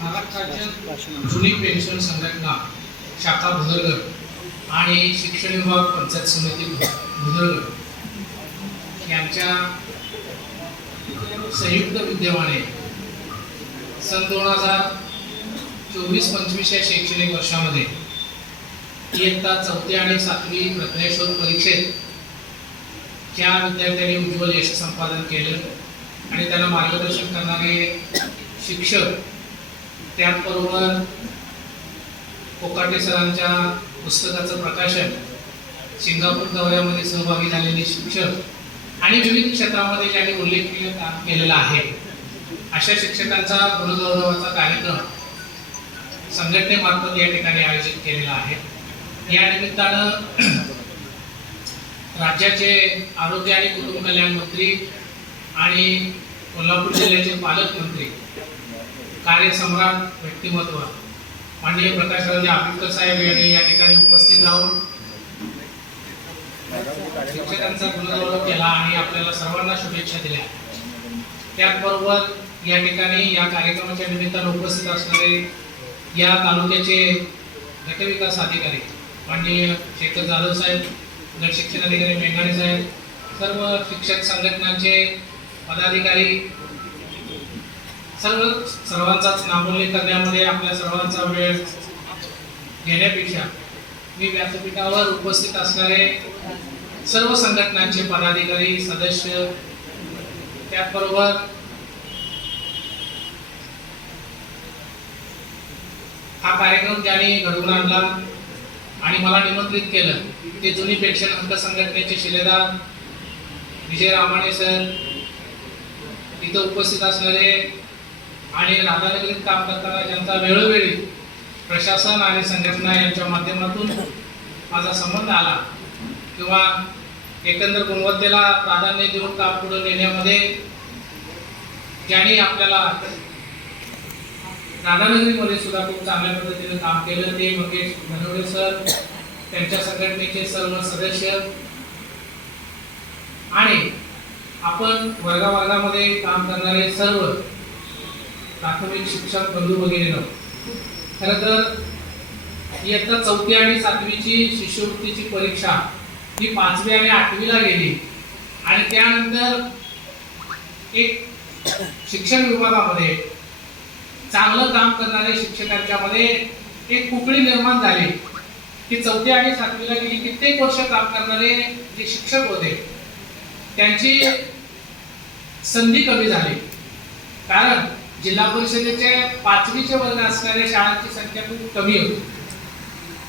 महाराष्ट्र राज्य जुनी पेन्शन संघटना शाखा भुदरगड आणि शिक्षण विभाग पंचायत समिती भुदरगड यांच्या संयुक्त विद्यमाने सन दोन हजार चोवीस पंचवीस या शैक्षणिक वर्षामध्ये इयत्ता चौथी आणि सातवी प्रज्ञाशोध परीक्षेत ज्या विद्यार्थ्यांनी उज्ज्वल यश संपादन केलं आणि त्यांना मार्गदर्शन करणारे शिक्षक त्याचबरोबर कोकाटे सरांच्या पुस्तकाचं प्रकाशन सिंगापूर दौऱ्यामध्ये सहभागी झालेले शिक्षक आणि विविध क्षेत्रामध्ये ज्यांनी उल्लेखनीय काम केलेलं आहे. अशा शिक्षकांचा गुरुगौरवाचा कार्यक्रम संघटनेमार्फत या ठिकाणी आयोजित केलेला आहे. या निमित्तानं राज्याचे आरोग्य आणि कुटुंब कल्याण मंत्री आणि कोल्हापूर जिल्ह्याचे पालकमंत्री कार्यसम्राट व्यक्तिमत्व. माननीय प्रकाशराजे आंबेडकर साहेब यांनी या ठिकाणी उपस्थित राहून शिक्षकांचा गुणगौरव केला आणि आपल्याला सर्वांना शुभेच्छा दिल्या. त्याचबरोबर या ठिकाणी या कार्यक्रमाच्या निमित्तानं उपस्थित असणारे या तालुक्याचे गटविकास अधिकारी माननीय शेखर जाधव साहेब गट शिक्षण अधिकारी मेघाणे साहेब सर्व शिक्षक संघटनांचे पदाधिकारी सर्व सर्वांचाच नामोल्लेख करण्यामध्ये आपल्या सर्वांचा वेळ घेण्यापेक्षा मी व्यासपीठावर उपस्थित असणारे सर्व संघटनांचे पदाधिकारी सदस्य त्याचबरोबर हा कार्यक्रम ज्याने घडवून आणला आणि मला निमंत्रित केलं ते जुनी पेन्शन हक्क संघटनेचे शिलेदार विजय रामाणे सर इथं उपस्थित असणारे आणि राधानगरीत काम करताना ज्यांचा वेळोवेळी प्रशासन आणि संघटना यांच्या माध्यमातून माझा संबंध आला किंवा एकंदर गुणवत्तेला प्राधान्य देऊन काम पुढे नेण्यामध्ये ज्यांनी आपल्याला राधानगरीमध्ये सुद्धा खूप चांगल्या पद्धतीने काम केलं ते मंगेश धनवडे सर त्यांच्या संघटनेचे सर्व सदस्य. आणि आपण वर्गावर्गामध्ये काम करणारे सर्व प्राथमिक शिक्षक बंधू वगैरे खरं तर इयत्ता चौथी आणि सातवीची शिष्यवृत्तीची परीक्षा ही पाचवी आणि आठवीला गेली आणि त्यानंतर एक शिक्षण विभागामध्ये चांगलं काम करणारे शिक्षकांच्या मध्ये एक कुकळी निर्माण झाली. की चौथी आणि सातवीला गेली. कित्येक वर्ष काम करणारे जे शिक्षक होते त्यांची संधी कमी झाली. कारण जिल्हा परिषदेचे पाचवीचे वर्ग असणाऱ्या शाळांची संख्या खूप कमी होती.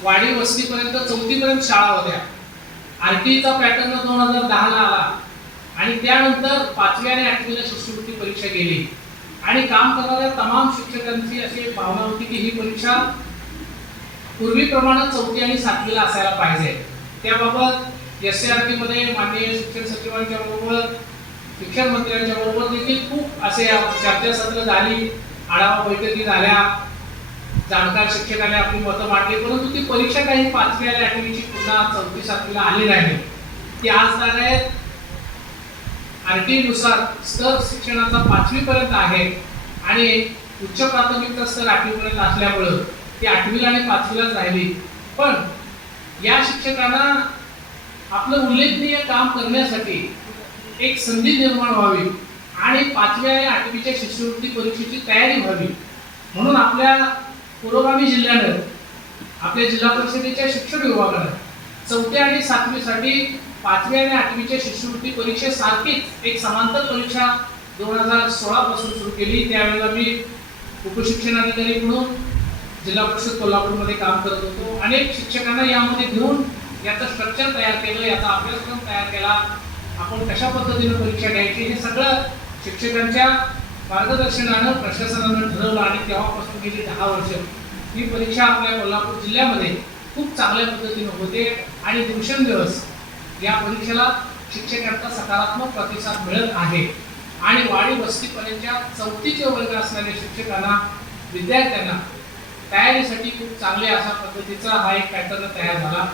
वाडी वस्तीपर्यंत चौथीपर्यंत शाळा होत्या. आरटीचा पॅटर्न दोन हजार दहाला आला. आणि त्यानंतर पाचवी आणि आठवीला शिष्यवृत्ती परीक्षा गेली. आणि काम करणाऱ्या तमाम शिक्षकांची अशी भावना होती की ही परीक्षा पूर्वीप्रमाणे चौथी आणि सातवीला असायला पाहिजे. त्याबाबत एस सी आर टी मध्ये माननीय शिक्षण सचिवांच्या बरोबर शिक्षण मंत्र्यांच्या बरोबर देखील खूप असे चर्चासत्र झाली आढावा बैठकी झाल्या जाणकार शिक्षकाने आपली मतं मांडली परंतु ती परीक्षा काही पाचवी आणि आठवीची पुन्हा चौथी सातवीला आली नाही. ती आज आहेत आरटीनुसार स्तर शिक्षणाचा पाचवीपर्यंत आहे आणि उच्च प्राथमिकता स्तर आठवीपर्यंत असल्यामुळं ती आठवीला आणि पाचवीलाच राहिली. पण या शिक्षकांना आपलं उल्लेखनीय काम करण्यासाठी एक संधी निर्माण व्हावी आणि पाचव्या आणि आठवीच्या शिष्यवृत्ती परीक्षेची तयारी व्हावी. म्हणून आपल्या पुरोगामी जिल्ह्यानं आपल्या जिल्हा परिषदेच्या शिक्षण विभागानं चौथ्या आणि सातवीसाठी पाचवी आणि आठवीच्या शिष्यवृत्ती परीक्षेसारखीच एक समांतर परीक्षा दोन हजार सोळापासून सुरू केली. त्यावेळेला मी उपशिक्षणाधिकारी म्हणून जिल्हा परिषद कोल्हापूरमध्ये काम करत होतो. अनेक शिक्षकांना यामध्ये घेऊन याचं स्ट्रक्चर तयार केलं याचा अभ्यासक्रम तयार केला. आपण कशा पद्धतीने परीक्षा घ्यायची हे सगळं शिक्षकांच्या मार्गदर्शनानं प्रशासनानं ठरवलं आणि तेव्हापासून गेली दहा वर्ष. ही परीक्षा आपल्या कोल्हापूर जिल्ह्यामध्ये खूप चांगल्या पद्धतीनं होते आणि दिवसेंदिवस या परीक्षेला शिक्षकांचा सकारात्मक प्रतिसाद मिळत आहे. आणि वाडी वस्तीपर्यंतच्या चौथीचे वर्ग असणाऱ्या शिक्षकांना विद्यार्थ्यांना तयारीसाठी खूप चांगल्या अशा पद्धतीचा हा एक पॅटर्न तयार झाला.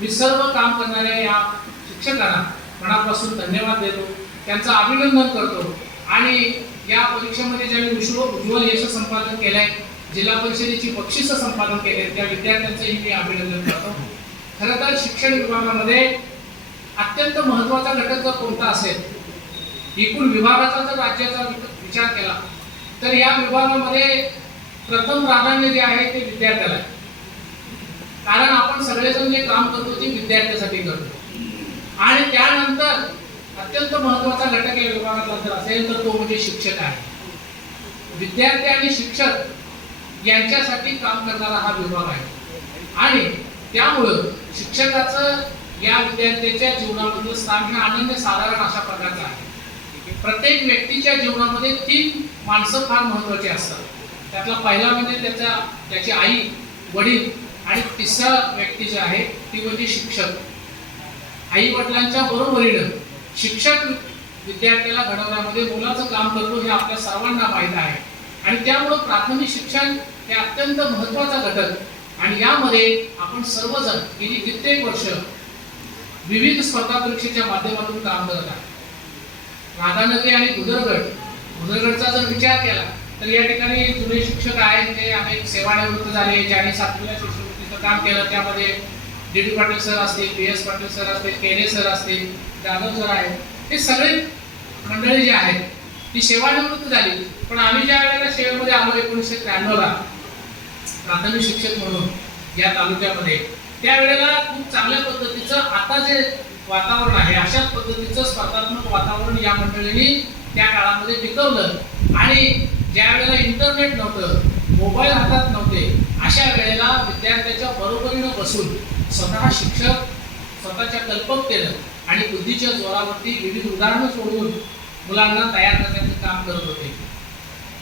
मी सर्व काम करणाऱ्या या शिक्षकांना मनापासून धन्यवाद देतो. त्यांचं अभिनंदन करतो. आणि या परीक्षेमध्ये ज्यांनी उज्ज्वल उज्ज्वल यश संपादन केलंय जिल्हा परिषदेची बक्षिसं संपादन केले त्या विद्यार्थ्यांचंही मी अभिनंदन करतो. खरं तर शिक्षण विभागामध्ये अत्यंत महत्त्वाचा घटक जर कोणता असेल एकूण विभागाचा जर राज्याचा विचार केला तर या विभागामध्ये प्रथम प्राधान्य जे आहे ते विद्यार्थ्याला कारण आपण सगळेजण जे काम करतो ते विद्यार्थ्यासाठी करतो. आणि त्यानंतर अत्यंत महत्त्वाचा घटक या विभागातला जर असेल तर तो म्हणजे शिक्षक आहे. विद्यार्थी आणि शिक्षक यांच्यासाठी काम करणारा हा विभाग आहे. आणि त्यामुळं शिक्षकाचं या विद्यार्थ्याच्या जीवनामधलं स्थान हे अनन्य साधारण अशा प्रकारचं आहे. प्रत्येक व्यक्तीच्या जीवनामध्ये तीन माणसं फार महत्वाची असतात. त्यातला पहिला म्हणजे त्याचा त्याची आई वडील आणि तिसरा व्यक्ती जे आहे ती म्हणजे शिक्षक. आई वडिलांच्या बरोबरीनं शिक्षक विद्यार्थ्याला घडवण्यामध्ये मुलाचं काम करतो हे आपल्या सर्वांना माहीत आहे. आणि त्यामुळं प्राथमिक शिक्षण हे अत्यंत महत्त्वाचा घटक. आणि यामध्ये आपण सर्वजण गेली कित्येक वर्ष विविध स्पर्धा परीक्षेच्या माध्यमातून काम करत आहे राधानगरी आणि गुजरगड गुजरगडचा जर विचार केला तर या ठिकाणी जुने शिक्षक आहेत ते अनेक सेवानिवृत्त झाले ज्यांनी सातवीला शिष्यवृत्तीचं काम केलं त्यामध्ये डी डी पाटील सर असतील पी एस पाटील सर असतील केने सर असतील जाधव सर आहेत हे सगळे मंडळी जे आहेत ती सेवानिवृत्त झाली. पण आम्ही ज्या वेळेला सेवेमध्ये आलो एकोणीसशे त्र्याण्णवला प्राथमिक शिक्षक म्हणून या तालुक्यामध्ये त्यावेळेला खूप चांगल्या पद्धतीचं आता जे वातावरण आहे अशाच पद्धतीचं स्पर्धात्मक वातावरण या मंडळींनी त्या काळामध्ये टिकवलं आणि ज्या वेळेला इंटरनेट नव्हतं मोबाईल हातात नव्हते अशा वेळेला विद्यार्थ्याच्या बरोबरीनं बसून स्वतः शिक्षक स्वतःच्या कल्पकतेनं आणि बुद्धीच्या जोरावरती विविध उदाहरणं सोडवून मुलांना तयार करण्याचं काम करत होते.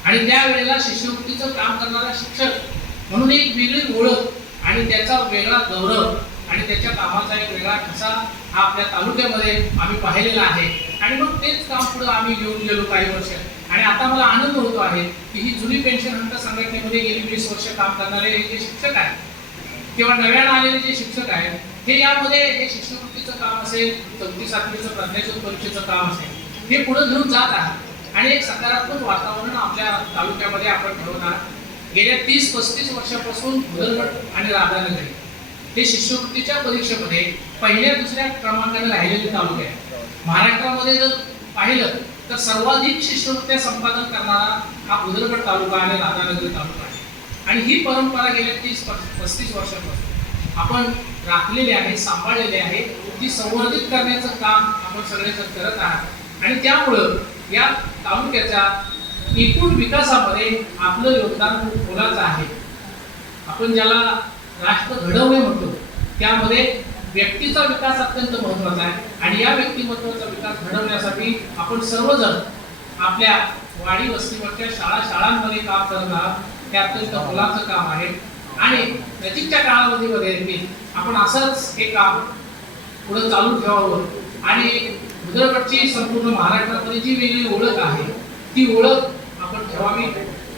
आणि त्यावेळेला शिष्यवृत्तीचं काम करणारा शिक्षक म्हणून एक वेगळी ओळख आणि त्याचा वेगळा गौरव आणि त्याच्या कामाचा एक वेगळा ठसा हा आपल्या तालुक्यामध्ये आम्ही पाहिलेला आहे. आणि मग तेच काम पुढे आम्ही घेऊन गेलो काही वर्ष. आणि आता मला आनंद होतो आहे की ही जुनी पेन्शन हंत संघटनेमध्ये गेली वीस वर्ष काम करणारे जे शिक्षक आहेत किंवा नव्यानं आलेले जे शिक्षक आहेत हे यामध्ये हे शिष्यवृत्तीचं काम असेल चौथी सातवीचं प्रज्ञाचोत परीक्षेचं काम असेल हे पुढे घेऊन जात आहे आणि एक सकारात्मक वातावरण आपल्या तालुक्यामध्ये आपण ठेवत आहात. गेल्या तीस पस्तीस वर्षापासून भुदरगड आणि राधानगरी हे शिष्यवृत्तीच्या परीक्षेमध्ये पहिल्या दुसऱ्या क्रमांकाने राहिलेले तालुके आहे महाराष्ट्रामध्ये जर पाहिलं तर सर्वाधिक शिष्यवृत्त्या संपादन करणारा हा भुदरगड तालुका आणि राधानगरी तालुका आणि ही परंपरा गेल्या तीस पस्तीस वर्षापासून आपण राखलेली आहे सांभाळलेली आहे ती संवर्धित करण्याचं काम आपण सगळेजण करत आहात. आणि त्यामुळं या तालुक्याच्या एकूण विकासामध्ये आपलं योगदान खूप मोलाचं आहे. आपण ज्याला राष्ट्र घडवणे म्हणतो त्यामध्ये व्यक्तीचा विकास अत्यंत महत्त्वाचा आहे. आणि या व्यक्तिमत्वाचा विकास घडवण्यासाठी आपण सर्वजण आपल्या वाडी वस्तीवरच्या शाळा शाळांमध्ये काम करत आहात. हे अत्यंत मुलाचं काम आहे. आणि नजीकच्या कालावधीमध्ये मी आपण असंच हे काम पुढे चालू ठेवावं. आणि भुदरगडची संपूर्ण महाराष्ट्रामध्ये जी वेगळी ओळख आहे ती ओळख आपण ठेवावी.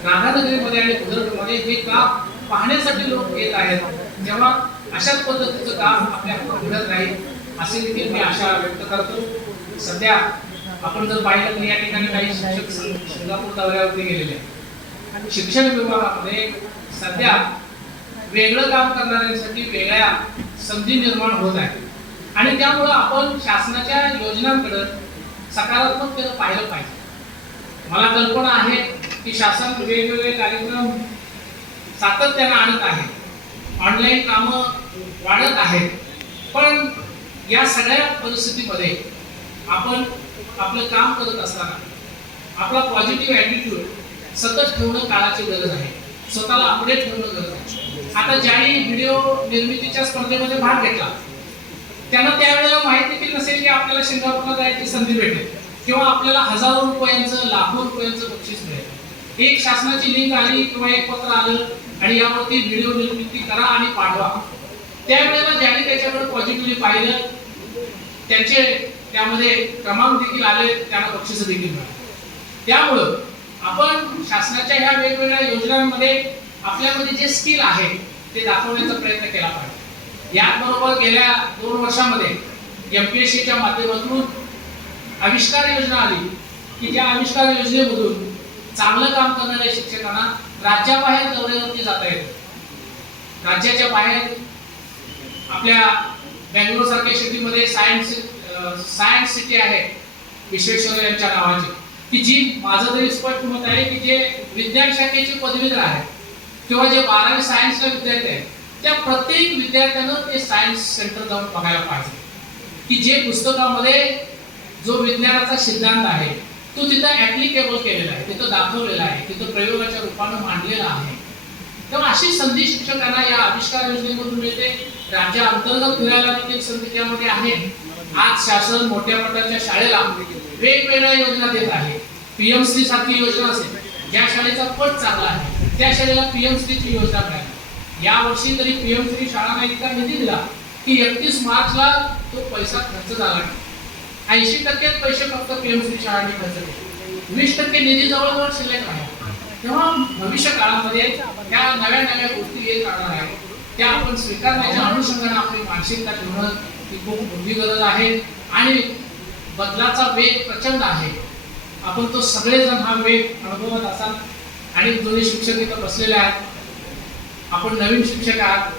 राधानगरीमध्ये आणि भुदरगडमध्ये हे काम पाहण्यासाठी लोक येत आहेत. तेव्हा अशाच पद्धतीचं काम आपल्या घडत राहील असे देखील मी आशा व्यक्त करतो. सध्या आपण जर पाहिलं तर या ठिकाणी काही शिक्षक सिंगापूर दौऱ्यावरती गेलेले आहेत. शिक्षण विभागामध्ये सध्या वेगळं काम करणाऱ्यांसाठी वेगळ्या संधी निर्माण होत आहे आणि त्यामुळं आपण शासनाच्या योजनांकडे सकारात्मकतेनं पाहिलं पाहिजे. मला कल्पना आहे की शासन वेगवेगळे कार्यक्रम सातत्यानं आणत आहे. ऑनलाईन कामं वाढत आहेत. पण या सगळ्या परिस्थितीमध्ये आपण आपलं काम करत असताना आपला पॉझिटिव्ह ॲटिट्यूड सतत ठेवणं काळाची गरज आहे. स्वतःला अपडेट ठेवणं गरज आहे. आता ज्याने व्हिडिओ निर्मितीच्या स्पर्धेमध्ये भाग घेतला त्यांना त्यावेळेला माहिती देखील नसेल की आपल्याला सिंगापूरला जायची संधी भेटेल किंवा आपल्याला हजारो रुपयांचं लाखो रुपयांचं बक्षीस मिळेल. एक शासनाची लिंक आली किंवा एक पत्र आलं आणि यावरती व्हिडिओ निर्मिती करा आणि पाठवा. त्यावेळेला ज्याने त्याच्याकडे पॉझिटिव्हली पाहिलं त्यांचे त्यामध्ये क्रमांक देखील आले त्यांना बक्षीस देखील मिळाले. त्यामुळं आपण शासनाच्या ह्या वेगवेगळ्या योजनांमध्ये आपल्यामध्ये जे स्किल आहे ते दाखवण्याचा प्रयत्न केला पाहिजे. याचबरोबर गेल्या दोन वर्षामध्ये एम पी एस सीच्या माध्यमातून आविष्कार योजना आली की ज्या आविष्कार योजनेमधून चांगलं काम करणाऱ्या शिक्षकांना राज्याबाहेर दौऱ्यावरती जाता येतं. राज्याच्या बाहेर आपल्या बेंगलोर सारख्या सिटीमध्ये सायन्स सायन्स सिटी आहे विश्वेश्वर यांच्या नावाची. की जी माझं तरी स्पष्ट मत आहे की जे विज्ञान शाखेचे पदवीधर आहेत किंवा जे बारावी सायन्सला विद्यार्थी आहेत त्या प्रत्येक विद्यार्थ्यानं ते सायन्स सेंटर जाऊन बघायला पाहिजे. की जे पुस्तकामध्ये जो विज्ञानाचा सिद्धांत आहे तो तिथं ऍप्लिकेबल केलेला आहे तिथं दाखवलेला आहे तिथं प्रयोगाच्या रूपानं मांडलेला आहे. तेव्हा अशी संधी शिक्षकांना या आविष्कार योजनेमधून मिळते. राज्या अंतर्गत फिरायला देखील संधी त्यामध्ये आहे. आज शासन मोठ्या प्रकारच्या शाळेला वेगवेगळ्या योजना देत आहे. पीएम श्री सारखी योजना असेल ज्या शाळेचा पट चांगला आहे त्या शाळेला पीएम श्रीची योजना मिळाली. या वर्षी तरी पीएम श्री शाळांना इतका निधी दिला की एकतीस मार्चला तो पैसा खर्च झाला नाही. ऐंशी टक्केच पैसे फक्त पीएम श्री शाळांनी खर्च केले. वीस टक्के निधी जवळजवळ शिल्लक आहे तेव्हा भविष्य काळामध्ये त्या नव्या नव्या गोष्टी येत राहणार आहेत. त्या आपण स्वीकारण्याच्या अनुषंगाने आपली मानसिकता ठेवणं ही खूप मोठी गरज आहे. आणि बदलाचा वेग प्रचंड आहे. आपण तो सगळेजण हा वेग अनुभवत असाल आणि जुने शिक्षक इथं बसलेले आहेत. आपण नवीन शिक्षक आहात.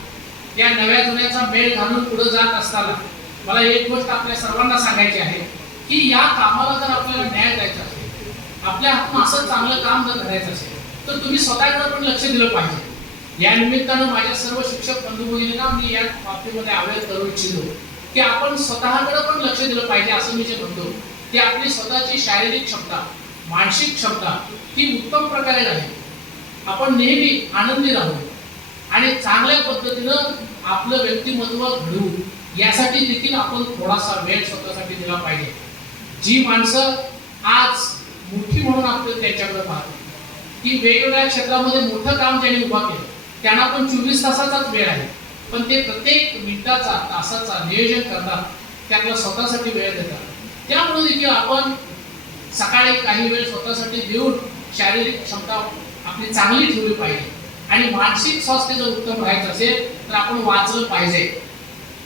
या नव्या जुन्याचा मेळ घालून पुढे जात असताना मला एक गोष्ट आपल्या सर्वांना सांगायची आहे की या कामाला जर आपल्याला न्याय द्यायचा असेल आपल्या हातून असं चांगलं काम जर करायचं असेल तर तुम्ही स्वतःकडे पण लक्ष दिलं पाहिजे. या निमित्तानं माझ्या सर्व शिक्षक बंधू भगिनींना मी या बाबतीमध्ये अवेअर करू इच्छितो. की आपण स्वतःकडे पण लक्ष दिलं पाहिजे असं मी जे म्हणतो की आपली स्वतःची शारीरिक क्षमता मानसिक क्षमता ही उत्तम प्रकारे राहील. आपण नेहमी आनंदी राहू. आणि चांगल्या पद्धतीनं आपलं व्यक्तिमत्व घडवू यासाठी देखील आपण थोडासा वेळ स्वतःसाठी दिला पाहिजे. जी माणसं आज मोठी म्हणून आपण त्यांच्याकडे पाहतो की वेगवेगळ्या क्षेत्रामध्ये मोठं काम ज्यांनी उभा केलं त्यांना पण चोवीस तासाचाच वेळ आहे. पण ते प्रत्येक मिनिटाचा तासाचा नियोजन करतात त्यातला स्वतःसाठी वेळ देतात. त्यामुळे देखील आपण सकाळी काही वेळ स्वतःसाठी देऊन शारीरिक क्षमता आपली चांगली ठेवली पाहिजे. आणि मानसिक स्वास्थ्य जर उत्तम राहायचं असेल तर आपण वाचलं पाहिजे.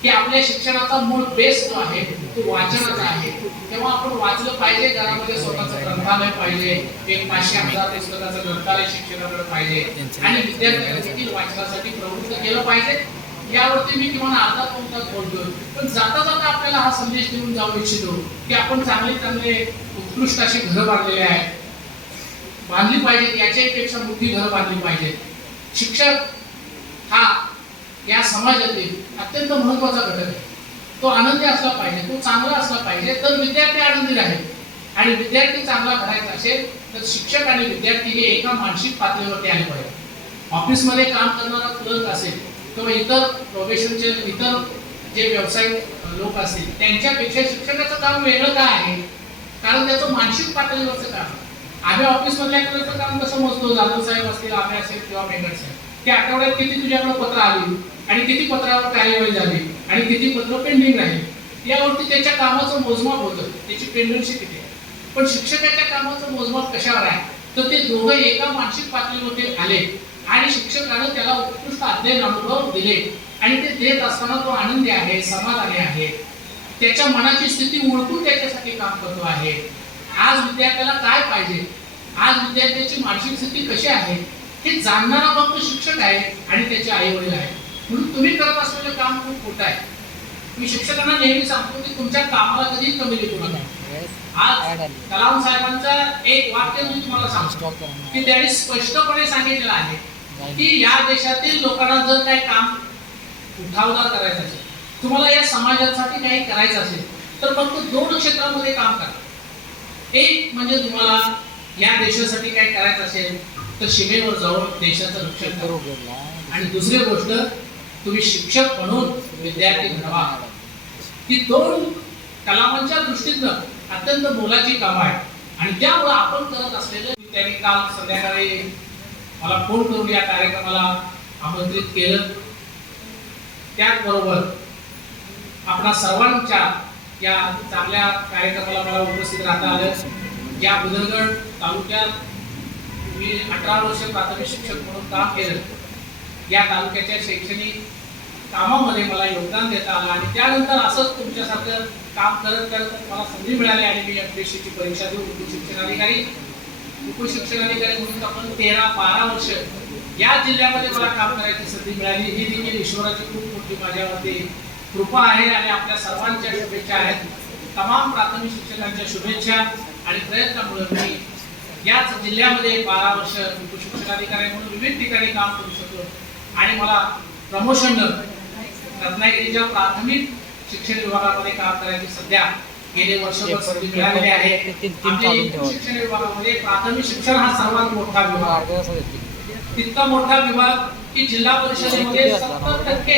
की आपल्या शिक्षणाचा मूळ बेस जो आहे तो वाचनाचा आहे. तेव्हा आपण वाचलं पाहिजे घरामध्ये स्वतःचं ग्रंथालय पाहिजे एक पाचशे हजार पुस्तकाचं ग्रंथालय शिक्षणाकडे पाहिजे. आणि विद्यार्थ्यांना देखील वाचनासाठी प्रवृत्त केलं पाहिजे. यावरती मी किमान अर्धा पाऊण तास बोलतोय. पण जाता जाता आपल्याला हा संदेश देऊन जाऊ इच्छितो की आपण चांगले चांगले उत्कृष्ट अशी घरं बांधलेली आहेत. बांधली पाहिजेत याच्यापेक्षा मोठी घरं बांधली पाहिजेत. शिक्षक हा या समाजातील अत्यंत महत्त्वाचा घटक आहे. तो आनंदी असला पाहिजे तो चांगला असला पाहिजे तर विद्यार्थी आनंदी राहील. आणि विद्यार्थी चांगला करायचा असेल तर शिक्षक आणि विद्यार्थी हे एका मानसिक पातळीवरती आले पाहिजे ऑफिसमध्ये काम करणारा क्लर्क असेल किंवा इतर प्रोफेशनचे इतर जे व्यावसायिक लोक असतील त्यांच्यापेक्षा शिक्षकाचं काम वेगळं काय आहे? कारण त्याचं मानसिक पातळीवरचं काम. आम्ही ऑफिसमधल्या क्लर्कचं काम कसं मोजतो? जाधव साहेब असतील आम्ही असेल किंवा मेंढर साहेब. की आठवड्यात किती तुझ्याकडे पत्र आली आणि किती पत्रावर कार्यवाही झाली आणि किती पत्र पेंडिंग राहील? यावरती त्याच्या कामाचं मोजमाप होतं. त्याची पेंडन्सी किती आहे? पण शिक्षकाच्या कामाचं मोजमाप कशावर आहे? तर ते दोघं एका मानसिक पातळीवरती आले. आणि शिक्षकानं त्याला उत्कृष्ट अध्ययन अनुभव दिले. आणि ते देत असताना तो आनंदी आहे समाधानी आहे. त्याच्या मनाची स्थिती ओळखून त्याच्यासाठी काम करतो आहे. आज विद्यार्थ्याला काय पाहिजे? आज विद्यार्थ्याची मानसिक स्थिती कशी आहे? हे जाणणारा फक्त शिक्षक आहे आणि त्याचे आई वडील आहे म्हणून तुम्ही करत असलेलं काम खूप मोठं आहे. मी शिक्षकांना नेहमी सांगतो की तुमच्या कामाला कधी कमी देतो नका. आज कलाम साहेबांचा एक वाक्य मी तुम्हाला सांगतो की त्यांनी स्पष्टपणे सांगितलेलं आहे की या देशातील लोकांना जर काही काम उठावदार करायचं असेल तुम्हाला या समाजासाठी काही करायचं असेल तर फक्त दोन क्षेत्रामध्ये काम करा. एक म्हणजे तुम्हाला या देशासाठी काही करायचं असेल तर सीमेवर जाऊन देशाचं रक्षण करू. आणि दुसरी गोष्ट तुम्ही शिक्षक म्हणून विद्यार्थी घडवा ही दोन कलामांच्या दृष्टीनं अत्यंत मोलाची कामं आहेत. आणि त्यामुळे आपण करत असलेलं त्यांनी काल संध्याकाळी मला फोन करून या कार्यक्रमाला आमंत्रित केलं. त्याचबरोबर आपणा सर्वांच्या या चांगल्या कार्यक्रमाला मला उपस्थित राहता आलं. या बुदरगड तालुक्यात मी अठरा वर्ष प्राथमिक शिक्षक म्हणून काम केलं. या तालुक्याच्या शैक्षणिक कामामध्ये मला योगदान देता आलं आणि त्यानंतर असंच तुमच्यासारखं काम करत करत मला संधी मिळाली आणि मी एमपीएससीची परीक्षा देऊन शिक्षण अधिकारी उपशिक्षणाने अधिकारी म्हणून आपण तेरा बारा वर्ष. या जिल्ह्यामध्ये मला काम करायची संधी मिळाली. ही देखील ईश्वराची खूप मोठी माझ्यावरती कृपा आहे आणि आपल्या सर्वांच्या शुभेच्छा आहेत. तमाम प्राथमिक शिक्षकांच्या शुभेच्छा आणि प्रयत्नामुळे मी याच जिल्ह्यामध्ये बारा वर्ष उपशिक्षणाधिकारी म्हणून विविध ठिकाणी काम करू शकलो. आणि मला प्रमोशन रत्नागिरीच्या प्राथमिक शिक्षण विभागामध्ये काम करायची सध्या गेले वर्षभर मिळालेली आहे शिक्षण विभागामध्ये प्राथमिक शिक्षण हा सर्वात मोठा विभाग. तितका मोठा विभाग की जिल्हा परिषदेमध्ये सत्तर टक्के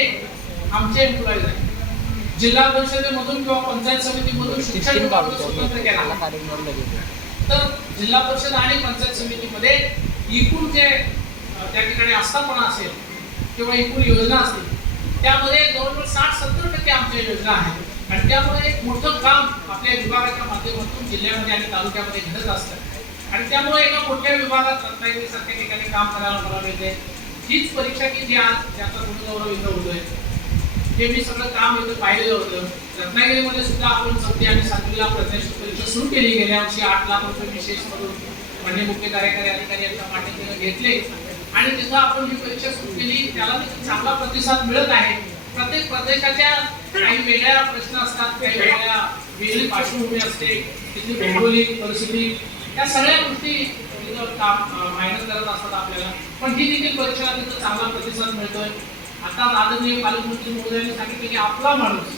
आमचे एम्प्लॉईज आहेत. जिल्हा परिषदेमधून किंवा पंचायत समितीमधून शिक्षण विभाग स्वतंत्र केला. तर जिल्हा परिषद आणि पंचायत समितीमध्ये एकूण जे त्या ठिकाणी आस्थापना असेल किंवा एकूण योजना असतील त्यामध्ये जवळजवळ साठ सत्तर टक्के आमच्या योजना आहेत. आणि त्यामुळे एक मोठं काम आपल्या विभागाच्या माध्यमातून जिल्ह्यामध्ये आणि तालुक्यामध्ये घडत असतं. आणि त्यामुळे एका मोठ्या विभागात रत्नागिरीसारख्या ठिकाणी काम करायला मला मिळते हीच परीक्षा की जी आज ज्याचा गुणगौरव इथं होतोय हे मी सगळं काम इथं पाहिलेलं होतं. रत्नागिरीमध्ये सुद्धा आपण चौथी आणि सातवीला प्रत्यक्ष परीक्षा सुरू केली. गेल्या वर्षी आठ लाख रुपये विशेष करून मान्य मुख्य कार्यकारी अधिकारी यांच्या मान्यतेने घेतले. आणि तिथं आपण ही परीक्षा सुरू केली त्याला चांगला प्रतिसाद मिळत आहे. प्रत्येक प्रदेशाच्या काही वेगळ्या प्रश्न असतात काही वेगळ्या वेगळी पार्श्वभूमी असते तिथली भौगोलिक परिस्थिती या सगळ्या गोष्टी काम अं, करत असतात आपल्याला. पण ही देखील परीक्षा तिथं चांगला प्रतिसाद मिळतोय. आता आदरणीय पालकमंत्री महोदयांनी सांगितलं की आपला माणूस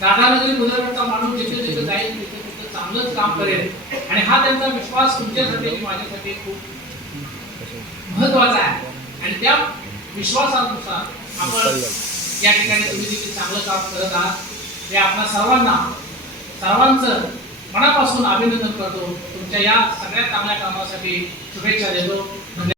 दादानगरी बुधरगडचा माणूस जिथे जिथे जाईल तिथे तिथे चांगलंच काम करेल. आणि हा त्यांचा विश्वास तुमच्यासाठी आणि माझ्यासाठी खूप महत्त्वाचा आहे. आणि त्या विश्वासानुसार आपण या ठिकाणी तुम्ही देखील चांगलं काम करत आहात हे आपल्या सर्वांना सर्वांचं मनापासून अभिनंदन करतो. तुमच्या या सगळ्या चांगल्या कामासाठी शुभेच्छा देतो.